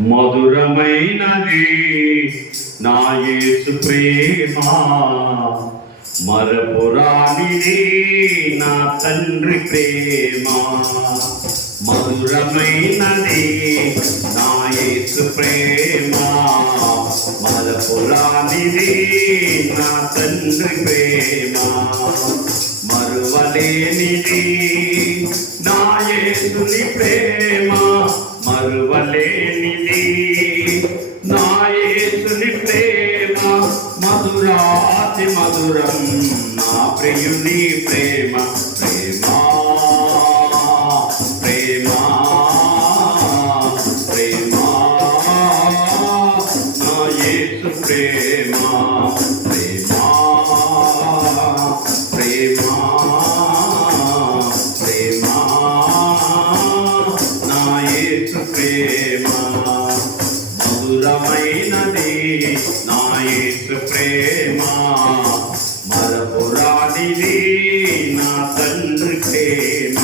మధురమైనది నా యేసు ప్రేమ, మరపురానిది నా తండ్రి ప్రేమ. మధురమైనది నా యేసు ప్రేమ, మరపురానిది నా తండ్రి ప్రేమ. మరువలేనిది నా యేసుని ప్రేమ, మరువలేనిది నా యేసుని ప్రేమ. మధురాతి మధురం నా ప్రియుని ప్రేమ, ప్రేమ ప్రేమ ప్రేమ నా యేసు ప్రేమ, ప్రేమ ప్రేమ ప్రేమ నా యేసు ప్రేమ. మధురమైనది నా యేసు ప్రేమ, మరపురానిది నా తండ్రి ప్రేమ.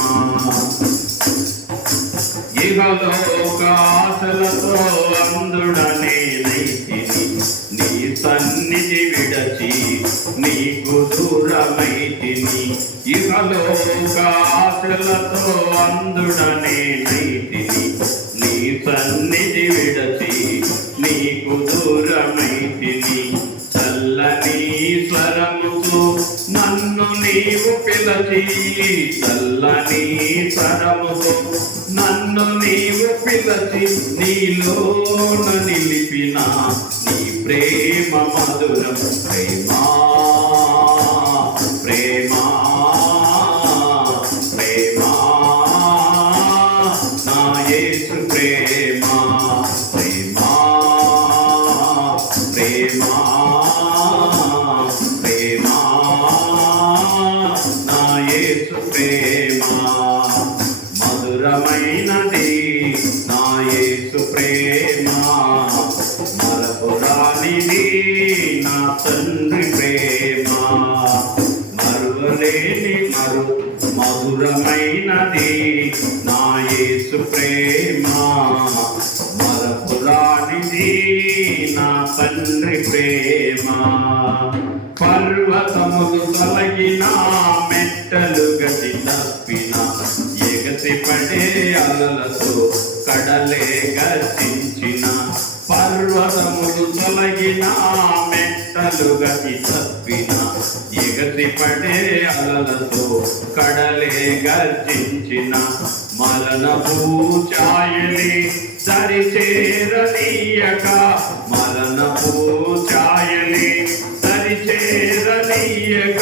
ఇహలోకాశలతో అందుడనేనైతిని, నీ సన్నిధి విడచి నీకు దూరమైతిని. ఇహలోకాశలతో అందుడనేనైతిని, నీ సన్నిధి విడచి నీకు దూరమైతిని. చల్లని స్వరముతో నన్ను నీవు పిలచి, చల్లని స్వరముతో నన్ను నీవు పిలచి, నీలోన నిలిపిన నీ ప్రేమ మధురం. ప్రేమ ప్రేమ ప్రేమ నా యేసు ప్రేమ, ప్రేమ ప్రేమ ప్రేమ నా యేసు ప్రేమ. మధురమైనది నా యేసు ప్రేమ, మరపురానిది నా తండ్రి ప్రేమ. మరువలేని మధురమైనది నా యేసు ప్రేమ, మరపురానిది నా తండ్రి ప్రేమ. పర్వతములు తొలగిన, మెట్టలు గతి తప్పిన, ఎగసి పడే అలలతో కడలే గర్జించిన. పర్వతములు తొలగిన, మెట్టలు గతి తప్పిన, ఎగసి పడే అలలతో కడలే గర్జించిన. మరణపు ఛాయని సరిచేరనీయక, మరణపు ఛాయని సరిచేరనీయక,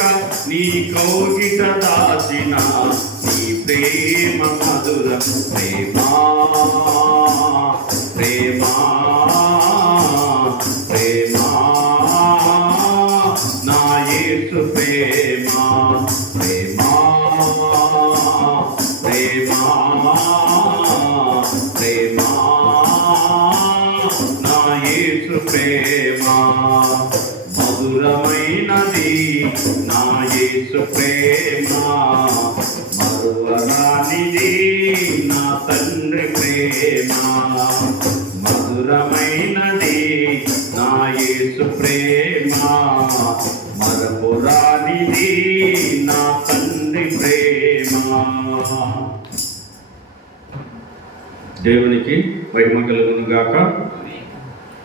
నీ కౌగిట దాచిన నీ ప్రేమ మధురం. ప్రేమ ప్రేమ ప్రేమ నా యేసు ప్రేమ, ప్రేమ ప్రేమ ప్రేమ నా యేసు ప్రేమ. మధురమైనది నా యేసు ప్రేమ, మరువరానిది నా తండ్రి ప్రేమ. మధురమైనది నా యేసు ప్రేమ, మరపురానిది నా తండ్రి ప్రేమ. దేవునికి మహిమ కలుగును గాక.